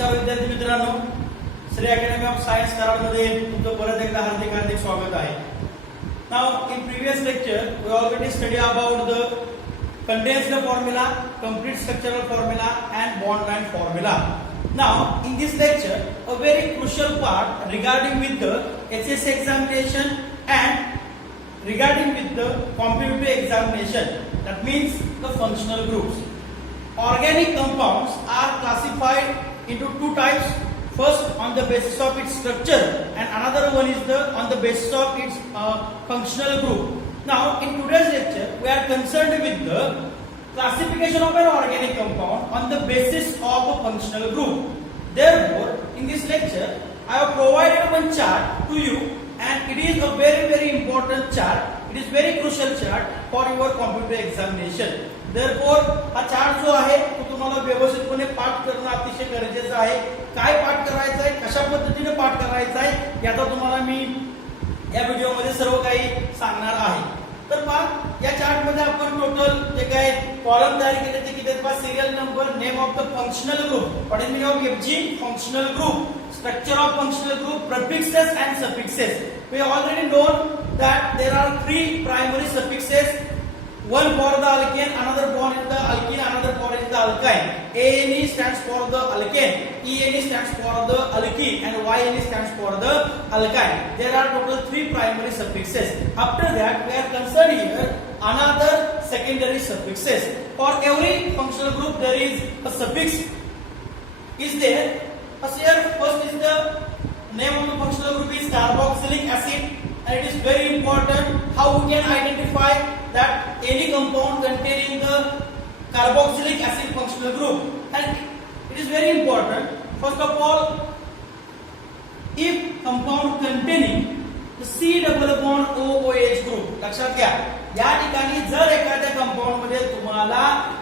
नमस्कार विद्यार्थी मित्रांनो, श्री अकॅडमी ऑफ सायन्स कराडमध्ये तुमचं परत एकदा हार्दिक हार्दिक स्वागत आहे. Now in previous lecture we already studied about the condensed formula, complete structural formula and bond line formula. Now in this lecture a very crucial part regarding with the HSC examination and regarding with the competitive examination, that means the functional groups. Organic compounds are classified into two types. First on the basis of its structure and another one is on the basis of its functional group. Now in today's lecture we are concerned with the classification of an organic compound on the basis of a functional group. Therefore in this lecture I have provided one chart to you and it is a very important chart. It is very crucial chart for your computer examination. Therefore हा chart जो आहे तो तुम्हाला व्यवस्थितपणे पाठ करणं अतिशय गरजेचं आहे. काय पाठ करायचं आहे, कशा पद्धतीने पाठ करायचं आहे याचा तुम्हाला मी या व्हिडिओमध्ये सर्व काही सांगणार आहे. तर मग या चार्ट मध्ये आपण टोटल जे काय कॉलम तयार केले ते किती आहेत, serial number, name of the functional group, what is meaning of FG functional group, structure of functional group, prefixes and suffixes. We already know that there are three primary suffixes, one for the alkane, another for the alkene, another for the alkyne. Ane stands for the alkane, Ene stands for the alkene and Yne stands for the alkyne. There are total three primary suffixes. After that we are concerned here another secondary suffixes. For every functional group there is a suffix is there. Here first is the name of the functional group is carboxylic acid, and it is very important how we can identify that any compound containing the carboxylic acid functional group. And it is very important, first of all, if compound containing the C double bond OOH group, लक्षात घ्या या ठिकाणी जर एखाद्या compound मध्ये तुम्हाला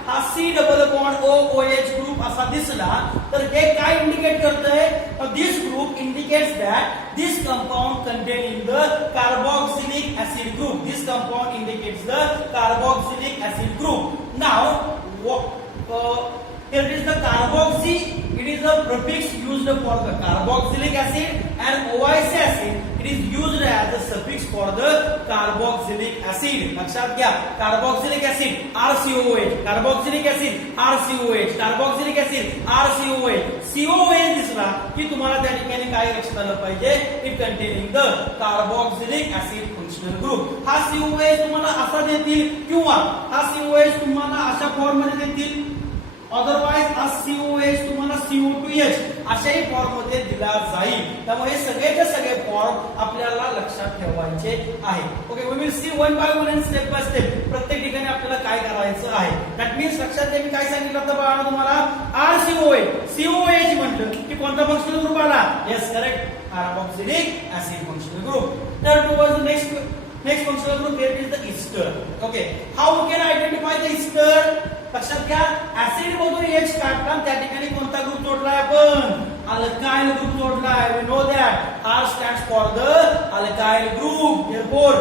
हा C double bond OOH group असा दिसला तर हे काय इंडिकेट करतंय, this group indicates that this compound containing the carboxylic acid group, this compound indicates the carboxylic acid group. Now here it is the carboxy, it is a prefix used for the carboxylic acid, and OIC acid it is used as a suffix for the carboxylic acid. लक्षात घ्या carboxylic acid RCOH, carboxylic acid RCOH, carboxylic acid RCOH, COH दिसला की तुम्हाला त्या ठिकाणी काय लक्षात आलं पाहिजे, it containing the carboxylic acid functional group. हा COH तुम्हाला असा देतील किंवा हा COH तुम्हाला अशा फॉर्म मध्ये देतील, अदरवाइज हा COH तुम्हाला CO2H अशाही फॉर्म मध्ये दिला जाईल. त्यामुळे सगळेचे सगळे फॉर्म आपल्याला लक्षात ठेवायचे आहे. Okay, we will see one by one and step by step प्रत्येक ठिकाणी आपल्याला काय करायचं आहे. दॅट मीन्स लक्षात घ्या मी काय सांगितलं होतं बाळा तुम्हाला, RCOH COH म्हटलं की कोणता फंक्शनल ग्रुप आला, yes correct, carboxylic acid functional group. तर towards the next functional group here is the ester. Okay, how we can identify the ester, लक्षात घ्या ऍसिड मधून H काढला त्या ठिकाणी कोणता ग्रुप जोडलाय आपण, अल्काइल ग्रुप जोडलाय. We know that R stands for the alkyl group. Therefore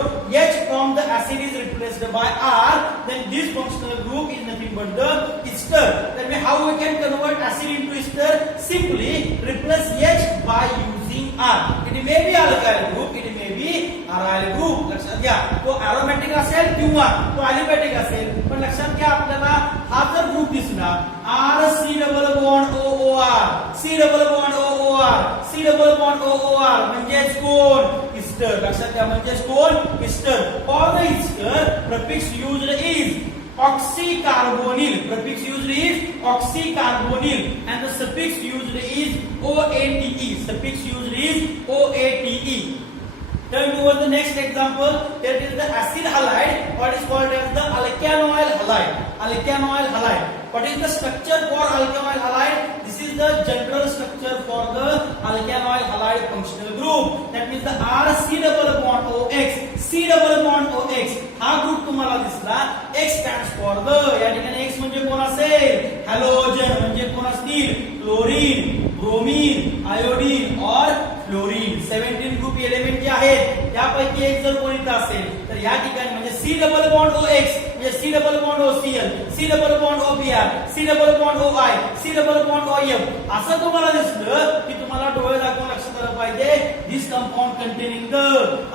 H from the acid is replaced by R, then this functional group is nothing but the ester. Then how we can convert acid into ester, simply replace H by using R. It may be alkyl group, it may be aryl group. लक्षात घ्या तो aromatic असेल किंवा तो aliphatic असेल, पण लक्षात घ्या आपल्याला हा जर ग्रुप दिसला R C double bond OOR, C double bond OOR, C double bond OOR म्हणजे कोण, ester. लक्षात घ्या म्हणजे कोण, ester. For the ester prefix used is oxycarbonyl, prefix used is oxycarbonyl and the suffix used is OATE, suffix used is OATE. Turn towards the next example. Here is the acid halide, what is called as the alkanoyl halide. Alkanoyl halide. What is the structure for alkanoyl halide? This is the general structure for the alkanoyl halide functional group. That means the RC double bond OX, C double bond OX. हा group तुम्हाला दिसला, X stands for the, या ठिकाणी X म्हणजे कोण असेल, halogen म्हणजे कोण असतील, क्लोरीन, ब्रोमीन, आयोडीन और फ्लोरीन. 17 ग्रुप एलिमेंट जे आहेत त्यापैकी एक जर कोणता असेल तर या ठिकाणी म्हणजे C डबल बॉन्ड OX म्हणजे C double bond OCl, C double bond OBr, C double bond OI, C double bond OF असं तुम्हाला दिसलं की तुम्हाला डोळे दाखवून लक्षात आलं पाहिजे this compound containing the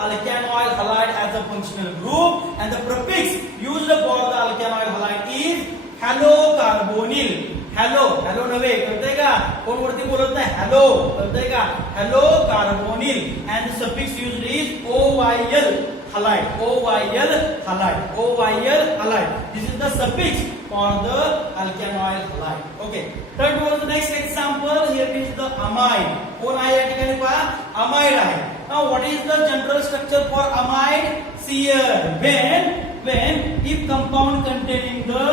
alkanoid halide as a functional group and the prefix used for the alkanoid halide is halocarbonyl. Hello hello नव्हे कळतंय का कोण वरती बोलत नाही हॅलो कळतंय का hello carbonyl and the suffix used is OYL halide OYL halide OYL halide this is the suffix for the alkanoid halide okay turn towards the next example here is the amide कोण आहे या ठिकाणी पहा amide आहे now what is the general structure for amide see here when if compound containing the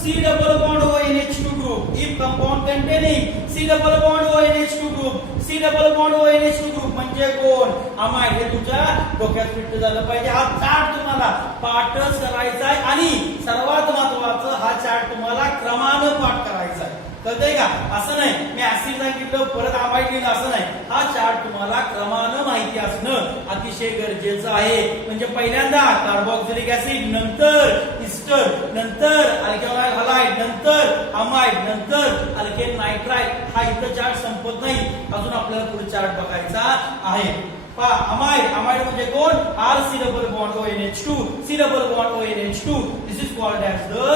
C double bond ONH2 group if compound containing C double bond ONH2 group C double bond ONH2 group म्हणजे कोण amide हे तुमच्या डोक्यात fit झालं पाहिजे हा chart तुम्हाला पाठच करायचा आहे आणि सर्वात महत्त्वाचं हा चार्ट तुम्हाला क्रमानं पाठ करायचा आहे कळतंय का असं नाही मी ऍसिड सांगितलं परत amide लिहिलं असं नाही हा चार्ट तुम्हाला क्रमानं माहिती असणं अतिशय गरजेचं आहे म्हणजे पहिल्यांदा कार्बोक्सिलिक ऍसिड नंतर इस्टर नंतर अल्कॅनॉइड हलाइड नंतर amide नंतर अल्केन नायट्राइड हा इथं चार्ट संपत नाही अजून आपल्याला पुढे चार्ट बघायचा आहे पहा amide म्हणजे कोण RC double bond ONH2 C double bond ONH2 this is called as the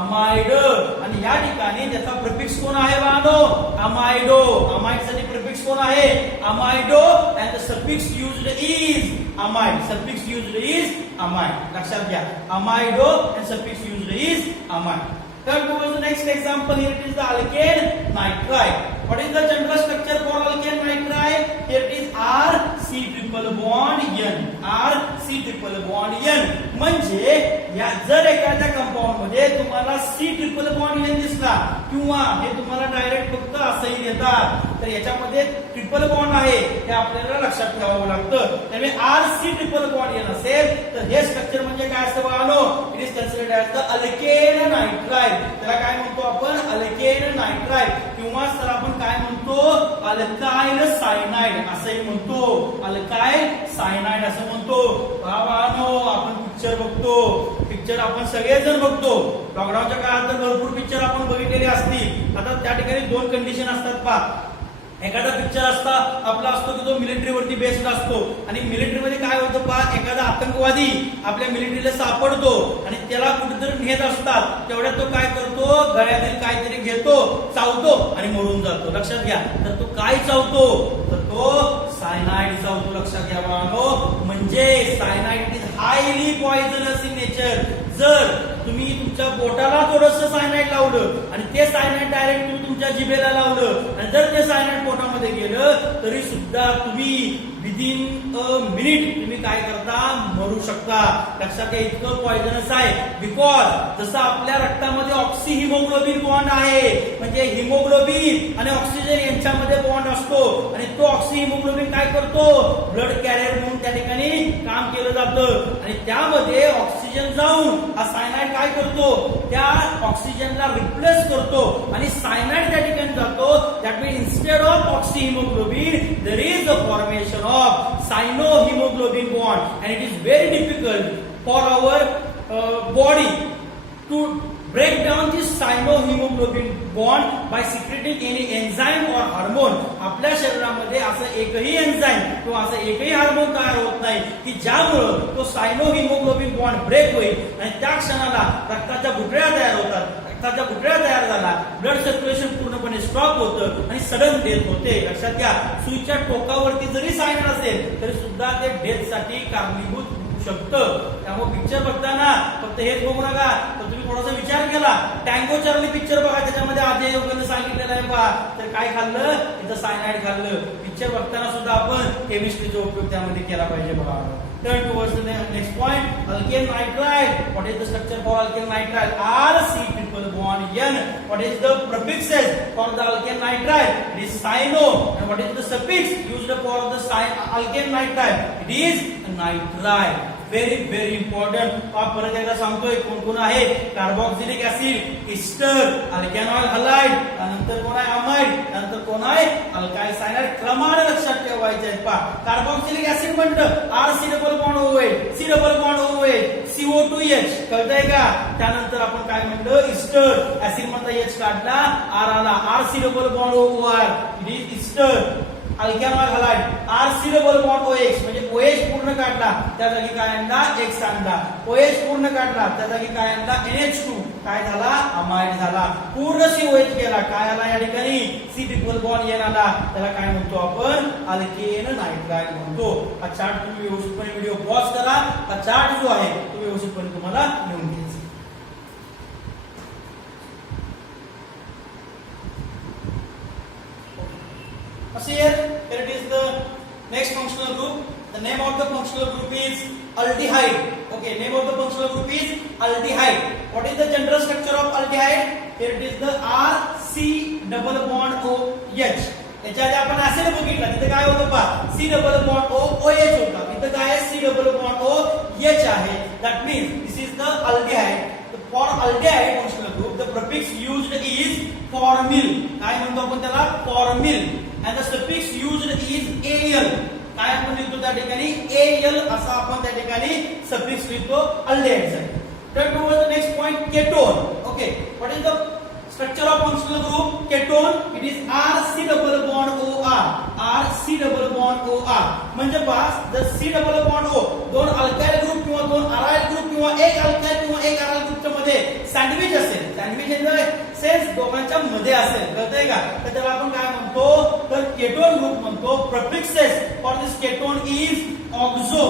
amide आणि या ठिकाणी त्याचा प्रिफिक्स कोण आहे बाळांनो amido amide साठी प्रिफिक्स कोण आहे amido and the suffix used is amide suffix used is amide लक्षात घ्या amido and suffix used is amide Turn towards the next example. Here it is the alkane nitride. What is the general structure for alkane nitride? Here it is RC triple bond N. RC triple bond N. म्हणजे या जर एखाद्या compound मध्ये तुम्हाला C triple bond N दिसला किंवा हे तुम्हाला डायरेक्ट फक्त असंही देतात तर याच्यामध्ये ट्रिपल बॉन्ड आहे हे आपल्याला लक्षात ठेवावं लागतं त्यामुळे RC ट्रिपल बॉन्ड N असेल तर हे स्ट्रक्चर म्हणजे काय असतं बघानो it is considered as the alkane nitride त्याला काय म्हणतो आपण अल्केन नायट्राइड किंवा सर आपण काय म्हणतो अल्काइल सायनाइड असंही म्हणतो अल्काइल सायनाइड असं म्हणतो बाबांनो आपण पिक्चर आपण सगळेजण बघतो लॉकडाऊनच्या काळात तर भरपूर पिक्चर आपण बघितलेले असतील आता त्या ठिकाणी दोन कंडिशन असतात पहा एखादा पिक्चर असता आपला असतो की तो मिलिटरी वरती बेस्ड असतो आणि मिलिटरी मध्ये काय होतं पहा एखादा आतंकवादी आपल्या मिलिटरीला सापडतो आणि त्याला कुठेतरी नेत असतात तेवढ्यात तो काय करतो गळ्यातील काहीतरी घेतो चावतो आणि मरून जातो लक्षात घ्या तर तो काय चावतो तर तो सायनाइड चावतो लक्षात घ्या बाळांनो म्हणजे cyanide is highly poisonous in nature जर तुम्ही तुमच्या बोटाला थोडंसं सायनाइड लावलं आणि ते सायनाइड डायरेक्ट तुम्ही तुमच्या जिभेला लावलं आणि जर ते सायनाइड पोटामध्ये गेलं तरी सुद्धा तुम्ही विदिन अ मिनिट तुम्ही काय करता मरू शकता लक्षात घ्या इतकं पॉइझनस आहे बिकॉज जसं आपल्या रक्तामध्ये ऑक्सी हिमोग्लोबिन बॉन्ड आहे म्हणजे हिमोग्लोबिन आणि ऑक्सिजन यांच्यामध्ये बॉन्ड असतो आणि तो ऑक्सी हिमोग्लोबिन काय करतो ब्लड कॅरियर म्हणून त्या ठिकाणी काम केलं जातं आणि त्यामध्ये ऑक्सिजन जाऊन हा सायनाइड काय करतो त्या ऑक्सिजनला रिप्लेस करतो आणि सायनाइड त्या ठिकाणी जातो that means instead of oxy haemoglobin there is a formation of cyanohemoglobin bond and it is very difficult for our body to break down this cyanohemoglobin bond by secreting any enzyme or hormone आपल्या शरीरामध्ये असं एकही enzyme किंवा असं एकही hormone तयार होत नाही की ज्यामुळे तो सायनोहिमोग्लोबिन बॉन्ड ब्रेक होईल आणि त्या क्षणाला रक्ताच्या गुठळ्या तयार होतात रक्ताच्या गुठळ्या तयार झाला ब्लड सर्क्युलेशन पूर्णपणे स्टॉप होतं आणि सडन डेथ होते लक्षात घ्या सुईच्या टोकावरती जरी सायनाइड असेल तरी सुद्धा ते डेथ साठी कारणीभूत शकतं त्यामुळे पिक्चर बघताना फक्त हेच बघू नका तर तुम्ही थोडासा विचार केला टँगो चार्ली पिक्चर बघा त्याच्यामध्ये अजय देवगणने सांगितलेलं आहे बघा तर काय खाल्लं तिथं सायनाइड खाल्लं पिक्चर बघताना सुद्धा आपण केमिस्ट्रीचा उपयोग त्यामध्ये केला पाहिजे बघा Turn towards the next point. Alkane nitride. What is the structure for alkane nitride? RC triple bond N. What is the prefixes for the alkane nitride? It is cyano. And what is the suffix used for the alkane nitride? It is nitride. Very very important. परत एकदा सांगतोय कोण कोण आहे. Carboxylic acid, Easter, alkanoyl halide, त्यानंतर कोण आहे amide, त्यानंतर कोण आहे अल्काइल सायनाइड. क्रमाने लक्षात ठेवायचे आहेत. पहा कार्बोक्सिलिक ऍसिड म्हटलं RC double bond OH, C double bond OH, CO2H कळतंय का. त्यानंतर आपण काय म्हटलं इस्टर ऍसिड मधला H काढला R आला RC double bond OR it is ester. Alkanoyl halide RC double bond OH म्हणजे OH पूर्ण काढला त्या जागी काय आणला X आणला. OH पूर्ण काढला त्या जागी काय आणला NH2 काय झाला अमाइड झाला. पूर्ण COH गेला काय आला या ठिकाणी C ट्रिपल बॉन्ड N आला. त्याला काय म्हणतो आपण अल्केन नायट्राइड म्हणतो. हा चार्ट तुम्ही व्यवस्थितपणे व्हिडिओ पॉज करा. हा चार्ट जो आहे तो व्यवस्थितपणे तुम्हाला लिहून घ्यायचा. Here it is the next functional group. The name of the functional group is aldehyde. Okay, name of the functional group is aldehyde. What is the general structure of aldehyde? Here it is the RC double bond OH. त्याच्या आधी आपण acid बघितला तिथे काय होतं पहा C double bond OH होता. इथे काय आहे C double bond OH आहे. That means this is the aldehyde. For aldehyde functional group the prefix used is formyl. काय म्हणतो आपण त्याला formyl. And the suffix used is al. काय आपण लिहितो त्या ठिकाणी al असा आपण त्या ठिकाणी suffix लिहितो aldehyde. Turn towards the next point ketone. Okay, what is the structure of functional group ketone? It is RC double bond OR. RC double bond OR म्हणजे pass the C double bond O दोन alkyl group किंवा दोन aryl group किंवा एक alkyl किंवा एक aryl ग्रुपच्या मध्ये सँडविच असेल. सँडविच म्हणजे सेल्स दोघांच्या मध्ये असेल कळतंय का. तर त्याला आपण काय म्हणतो तर केटोन ग्रुप म्हणतो. Prefixes for this ketone is ऑक्झो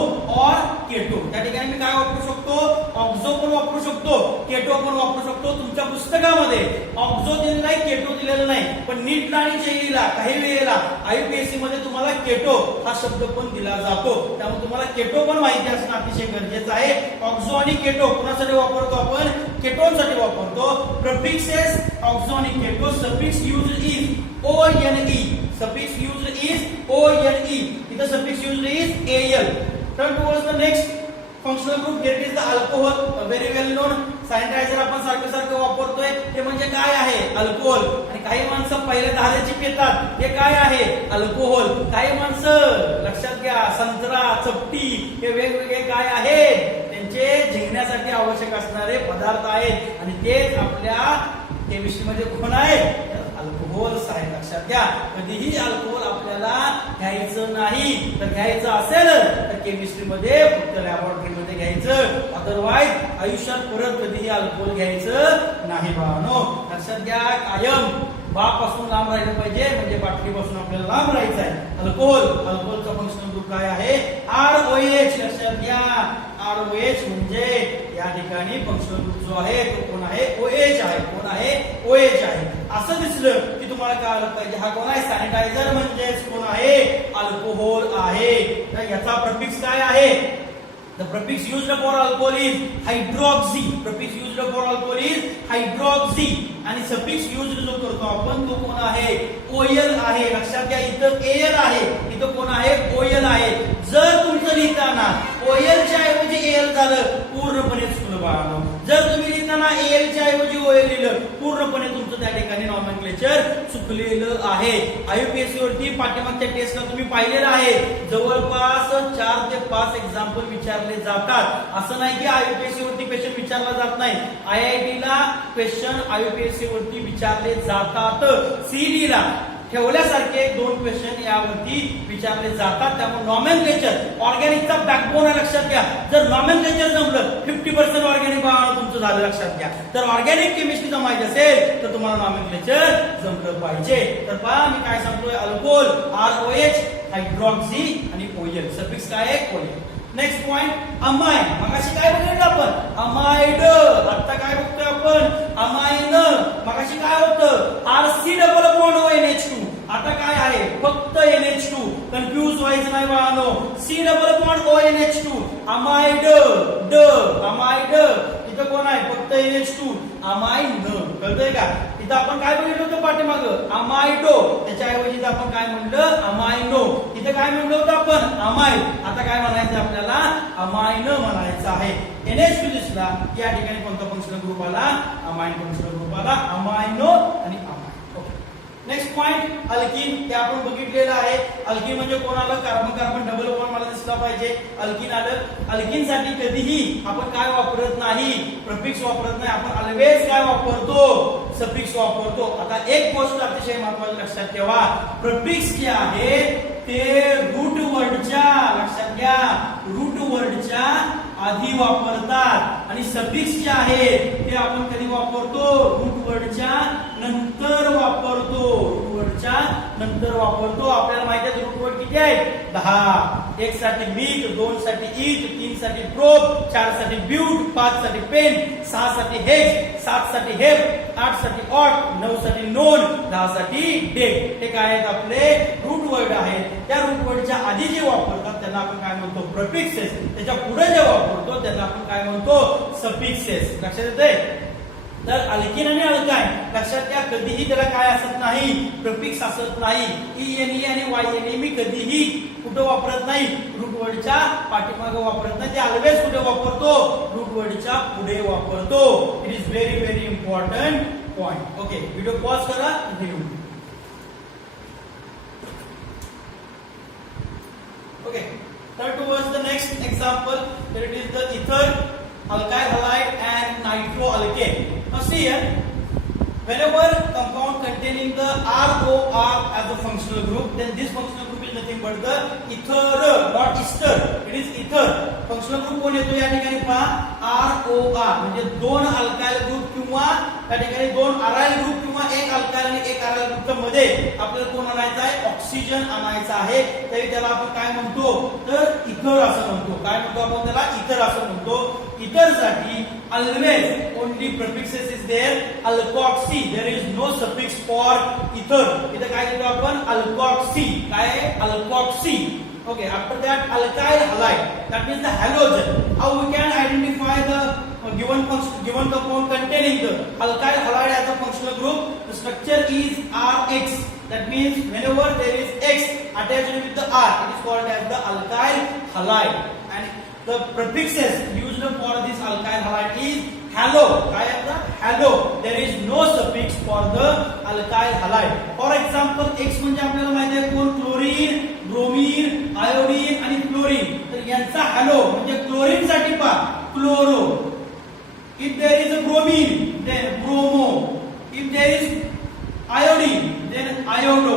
और केटो. त्या ठिकाणी मी काय वापरू शकतो ऑक्झो पण वापरू शकतो केटो पण वापरू शकतो. तुमच्या पुस्तकामध्ये ऑक्झो दिलेला आहे केटो दिलेला नाही पण नीटला आणि जेईला काही वेळेला IUPAC मध्ये तुम्हाला केटो हा शब्द पण दिला जातो. त्यामुळे तुम्हाला केटो पण माहिती असणं अतिशय गरजेचं आहे. ऑक्झो आणि केटो कुणासाठी वापरतो आपण केटोन साठी वापरतो. प्रिफिक्सेस ऑक्झो आणि keto suffix used is ONE. Suffix used is ONE. The suffix used is AL. Turn towards the next functional group. Here it is the alcohol. Very well known. Sanitiser आपण सारखं सारखं वापरतोय ते म्हणजे काय आहे alcohol. आणि काही माणसं पहिल्या धारेची पितात हे काय आहे अल्कोहोल. काही माणसं लक्षात घ्या संत्रा चपटी हे वेगवेगळे काय आहेत त्यांचे झिंगण्यासाठी आवश्यक असणारे पदार्थ आहेत आणि तेच आपल्या केमिस्ट्रीमध्ये कोण आहे अल्कोहोल आहे. लक्षात घ्या कधीही अल्कोहोल आपल्याला घ्यायचं नाही. तर घ्यायचं असेल तर केमिस्ट्रीमध्ये फक्त लॅबोरेटरीमध्ये घ्यायचं. अदरवाईज आयुष्यात परत कधीही अल्कोहोल घ्यायचं नाही बाळांनो. लक्षात घ्या कायम बापासून लांब राहिलं पाहिजे म्हणजे बाटलीपासून आपल्याला लांब राहायचं आहे. अल्कोहोलचा फंक्शनल ग्रुप काय आहे ROH. लक्षात घ्या ROH म्हणजे या ठिकाणी फंक्शनल ग्रुप जो आहे तो कोण आहे OH आहे. कोण आहे OH आहे. असं दिसलं की तुम्हाला काय आलं पाहिजे हा कोण आहे सॅनिटायझर म्हणजेच कोण आहे अल्कोहोल आहे. तर याचा प्रिफिक्स काय आहे The prefix used for alcohol is hydroxy. Prefix used for alcohol is hydroxy. आणि suffix used जो करतो आपण तो कोण आहे OL आहे. लक्षात घ्या इथं AL आहे इथं कोण आहे OL आहे. जर तुमचं लिहिताना OL च्या ऐवजी AL झालं पूर्णपणे चुकलं बाळांनो. जर तुम्ही लिहिताना AL च्या ऐवजी OL लिहिलं पूर्णपणे तुमचं त्या ठिकाणी नॉमेनक्लेचर चुकलेलं आहे. IUPAC वरती पाठीमागच्या टेस्टला तुम्ही पाहिलेलं आहे जवळपास 4 ते 5 एक्झाम्पल विचारले जातात. असं नाही की IUPAC वरती क्वेश्चन विचारला जात नाही. IIT ला क्वेश्चन IUPAC वरती विचारले जातात. CET ला ठेवल्यासारखे 2 क्वेश्चन यावरती विचारले जातात. त्यामुळे नॉमेनक्लेचर ऑर्गॅनिकचा बॅकबोन आहे. लक्षात घ्या जर नॉमेनक्लेचर जमलं 50% ऑर्गॅनिक तुमचं झालं लक्षात घ्या. तर ऑर्गॅनिक केमिस्ट्री जमायची असेल तर तुम्हाला नॉमेनक्लेचर जमलं पाहिजे. तर पहा मी काय सांगतोय अल्कोहोल ROH हायड्रॉक्सी आणि OL सफिक्स काय आहे OL. Next point amine. मगाशी काय बघितलं आपण अमाइड. आता काय बघतोय आपण अमाइन. मगाशी काय होतं RC डबल बॉन्ड ONH2. आता काय आहे फक्त NH2. कन्फ्यूज व्हायचं नाही बाळांनो. C double bond ONH2 amide. Amide इथं कोण आहे फक्त NH2 अमाइन कळतंय का? इथं आपण काय बघितलं होतं पाठीमागं अमाइडो, त्याच्याऐवजी इथं आपण काय म्हणलं अमाइनो. इथं काय म्हणलं होतं आपण अमाइड, आता काय म्हणायचं आपल्याला अमाइनो म्हणायचं आहे. NH2 दिसला या ठिकाणी कोणता फंक्शनल ग्रुप आला अमाइन फंक्शनल ग्रुप आला अमाइनो आणि अमाइन. नेक्स्ट पॉइंट अल्कीन, हे आपण बघितलेलं आहे. अल्कीन म्हणजे कोण आलं कार्बन कार्बन डबल बॉन्ड मला दिसला पाहिजे अल्कीन आलं. अल्कीन साठी कधीही आपण काय वापरत नाही प्रिफिक्स वापरत नाही, आपण ऑलवेज काय वापरतो सफिक्स वापरतो. आता एक गोष्ट अतिशय महत्त्वाची लक्षात ठेवा, प्रिफिक्स जे आहे ते रूट वर्डच्या लक्षात घ्या रूट वर्डच्या आधी वापरतात आणि सफिक्स जे आहे ते आपण कधी वापरतो रूट वर्डच्या नंतर वापरतो. रूट वर्डच्या नंतर वापरतो. आपल्याला माहिती आहे रूट वर्ड किती आहेत 10. 1 साठी मीट, 2 साठी ईट, 3 साठी प्रोब, 4 साठी ब्यूट, 5 साठी पेन, 6 साठी हेक्स, 7 साठी हेप, 8 साठी ऑट, 9 साठी नोन, 10 साठी डेक. हे काय आहेत आपले रूट वर्ड आहेत. त्या रूट वर्डच्या आधी जे वापरतात त्यांना आपण काय म्हणतो प्रिफिक्सेस, त्याच्या पुढे जे वापरतो त्यांना आपण काय म्हणतो सफिक्सेस. लक्षात येते? तर अल्कीन आणि अल्काइन लक्षात घ्या कधीही त्याला काय असत नाही प्रिफिक्स असत नाही. ENE आणि YNE मी कधीही कुठे वापरत नाही रूट वर्डच्या पाठीमागे वापरत नाही, ते ऑलवेज कुठे वापरतो रूट वर्डच्या पुढे वापरतो. It is very very important point. Okay, video pause करा इथे येऊ. Okay, turn towards the next example. There it is the ether, alkyl halide and nitroalkane. Now see here, whenever compound containing the ROR as a functional group, then this functional group is nothing but the ether, not ester. It is ether. Functional group कोण येतो या ठिकाणी पहा ROR म्हणजे दोन alkyl group किंवा या ठिकाणी दोन अराइल ग्रुप किंवा एक अल्काइल आणि एक अराइल ग्रुपच्या मध्ये आपल्याला कोण आणायचा आहे ऑक्सिजन आणायचा आहे. तरी त्याला आपण काय म्हणतो तर इथर असं म्हणतो. काय म्हणतो आपण त्याला इथर असं म्हणतो. इथर साठी always only prefixes is there alkoxy, there is no suffix for ether. इथे काय देतो आपण अल्कॉक्सी, काय अल्कॉक्सी. Okay, after that alkyl halide, that means the halogen. How we can identify the given compound containing the alkyl halide as a functional group? The structure is Rx. That means whenever there is X attached with the R, it is called as the alkyl halide. And the prefixes used for this alkyl halide is halo. काय आहे halo. There is no suffix for the alkyl halide. For example, X म्हणजे आपल्याला माहिती आहे कोण chlorine, bromine, iodine आणि fluorine. तर यांचा हॅलो म्हणजे क्लोरीन साठी पहा chloro. If there is a bromine, then bromo. If there is iodine, then iodo.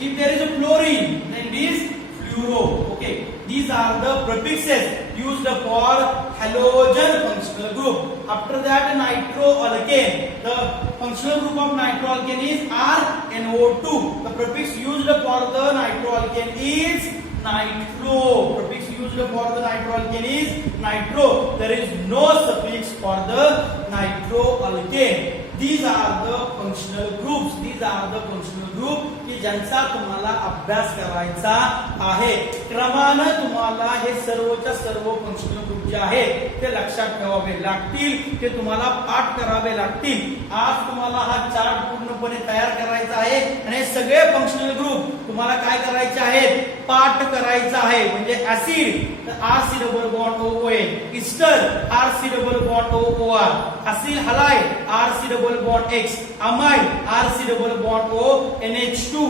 If there is a fluorine, then it is fluoro. Okay, these are the prefixes used for halogen functional group. After that, nitroalkane. The functional group of nitroalkane is RNO2. The prefix used for the nitroalkane is nitro. Prefix used for the nitroalkane is nitro. There is no suffix for the nitroalkane. These are the functional groups. These are the functional group की ज्यांचा तुम्हाला अभ्यास करायचा आहे. क्रमानं तुम्हाला हे सर्वच्या सर्व फंक्शनल ग्रुप जे आहेत ते लक्षात ठेवावे लागतील, ते तुम्हाला पाठ करावे लागतील. आज तुम्हाला हा चार्ट पूर्णपणे तयार करायचा आहे आणि हे सगळे फंक्शनल ग्रुप तुम्हाला काय करायचे आहेत पाठ करायचा आहे. म्हणजे ऍसिड तर RC double bond OON, ester RC double bond OOR, acyl halide RC double bond X, amide RC double bond O NH2,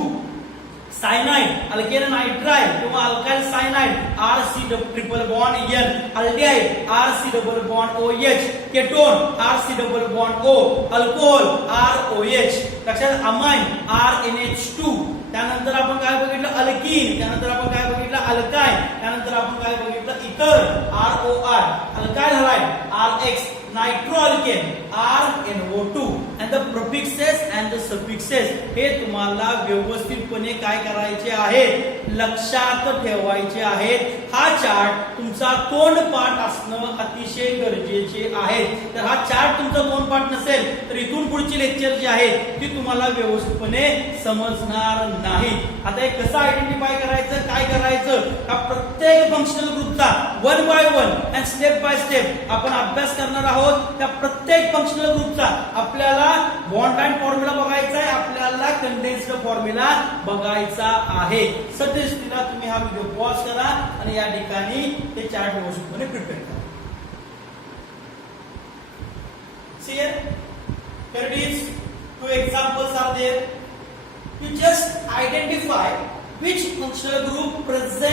cyanide alkane nitrile किंवा alkyl cyanide RC triple bond N, aldehyde RC double bond OH, ketone RC double bond O, alcohol ROH. लक्षात amine RNH2. त्यानंतर आपण काय बघितलं alkyne, त्यानंतर आपण काय बघितलं अल्काइन, त्यानंतर आपण काय बघितलं इथर ROR, alkyl halide RX, नाइट्रोअल्केन RNO2. आणि and the prefixes and the suffixes हे तुम्हाला व्यवस्थितपणे काय करायचे आहे, लक्षात ठेवायचे आहेत. हा चार्ट तुमचा तोंडपाठ असणं अतिशय गरजेचे आहे. तर हा चार्ट तुमचा तोंडपाठ नसेल तर इथून पुढची लेक्चर जी आहेत ती तुम्हाला व्यवस्थितपणे समजणार नाही. आता हे कसं आयडेंटिफाय करायचं, काय करायचं, हा प्रत्येक फंक्शनल ग्रुपचा one by one and step by step आपण अभ्यास करणार आहोत. त्या प्रत्येक फंक्शनल ग्रुपचा आपल्याला बॉन्ड टाइम फॉर्म्युला बघायचा आहे, आपल्याला कंडेन्स्ड फॉर्म्युला बघायचा आहे. सद्यस्थितीला तुम्ही हा व्हिडिओ पॉज करा आणि या ठिकाणी ते चार्ट व्यवस्थितपणे प्रिपेअर करा. See here it is. Two examples are there. You just identify which functional group present